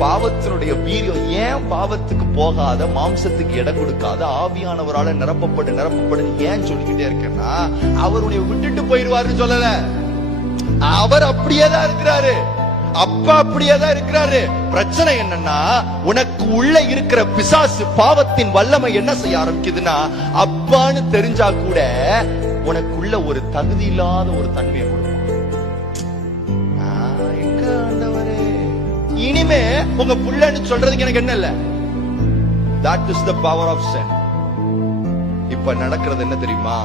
பாவத்தினுடைய வீரியம் ஏன் பாவத்துக்கு போகாத, மாம்சத்துக்கு இடம் கொடுக்காத, ஆவியானவரால நிரப்பப்படு ஏன் சொல்லிக்கிட்டே இருக்கேன்னா, அவருடைய விட்டுட்டு போயிடுவாருன்னு சொல்லல. அவர் அப்படியேதான் இருக்கிறாரு, அப்பா அப்படியேதான் இருக்கிறாரு. பிரச்சனை என்னன்னா, உனக்கு உள்ள இருக்கிற பிசாசு பாவத்தின் வல்லமை என்ன செய்ய ஆரம்பிக்குதுன்னா, அப்பான்னு தெரிஞ்சா கூட உனக்குள்ள ஒரு தகுதி இல்லாத ஒரு தன்மையை கொடுக்கும். எங்க ஆண்டவரே, இனிமே உங்க புள்ளன்னு சொல்றதுக்கு எனக்கு என்ன இல்ல. That is the power of sin. இப்ப நடக்கிறது என்ன தெரியுமா,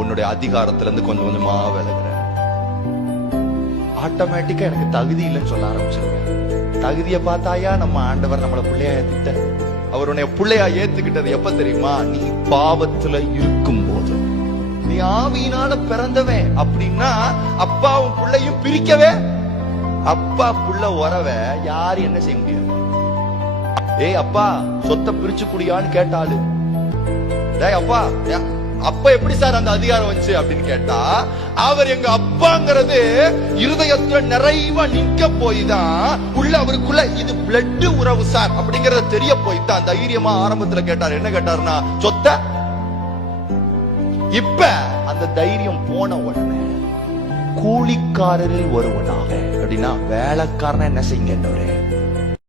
உன்னுடைய அதிகாரத்துல இருந்து கொஞ்சம் கொஞ்சமா விலகுற. ஆட்டோமேட்டிக்கா எனக்கு தகுதி இல்லைன்னு சொல்ல ஆரம்பிச்சிருவேன். தகுதியை பார்த்தாயா நம்ம ஆண்டவர் நம்மள பிள்ளையா ஏத்துக்கிட்ட. அவர் உன்னை பிள்ளையா ஏத்துக்கிட்டது எப்ப தெரியுமா, நீ பாவத்துல இருக்கும் போது. நீ ஆவியினால பிறந்தவன் அப்படின்னா அப்பாவும் பிள்ளையும் பிரிக்கவே, அப்பா புள்ள உறவ யாரு என்ன செய்ய முடியாது. ஏய் அப்பா சொத்தை பிரிச்சு குடியான்னு கேட்டாலு, டேய் அப்பா அப்ப எப்படி சார் அந்த அதிகாரம் வந்துச்சு அப்படின்னு கேட்டா, அவர் எங்க அப்பாங்கிறது இருதயத்துல நிறைவா நிக்க போய்தான் உள்ள அவருக்குள்ள இது பிளட் உறவு சார் அப்படிங்கறத தெரிய போய்தான் தைரியமா ஆரம்பத்துல கேட்டார். என்ன கேட்டாருன்னா, சொத்த. இப்ப அந்த தைரியம் போன உடனே கூலிக்காரரில் ஒருவனாக அப்படின்னா வேலைக்காரன என்ன செய்யுங்க,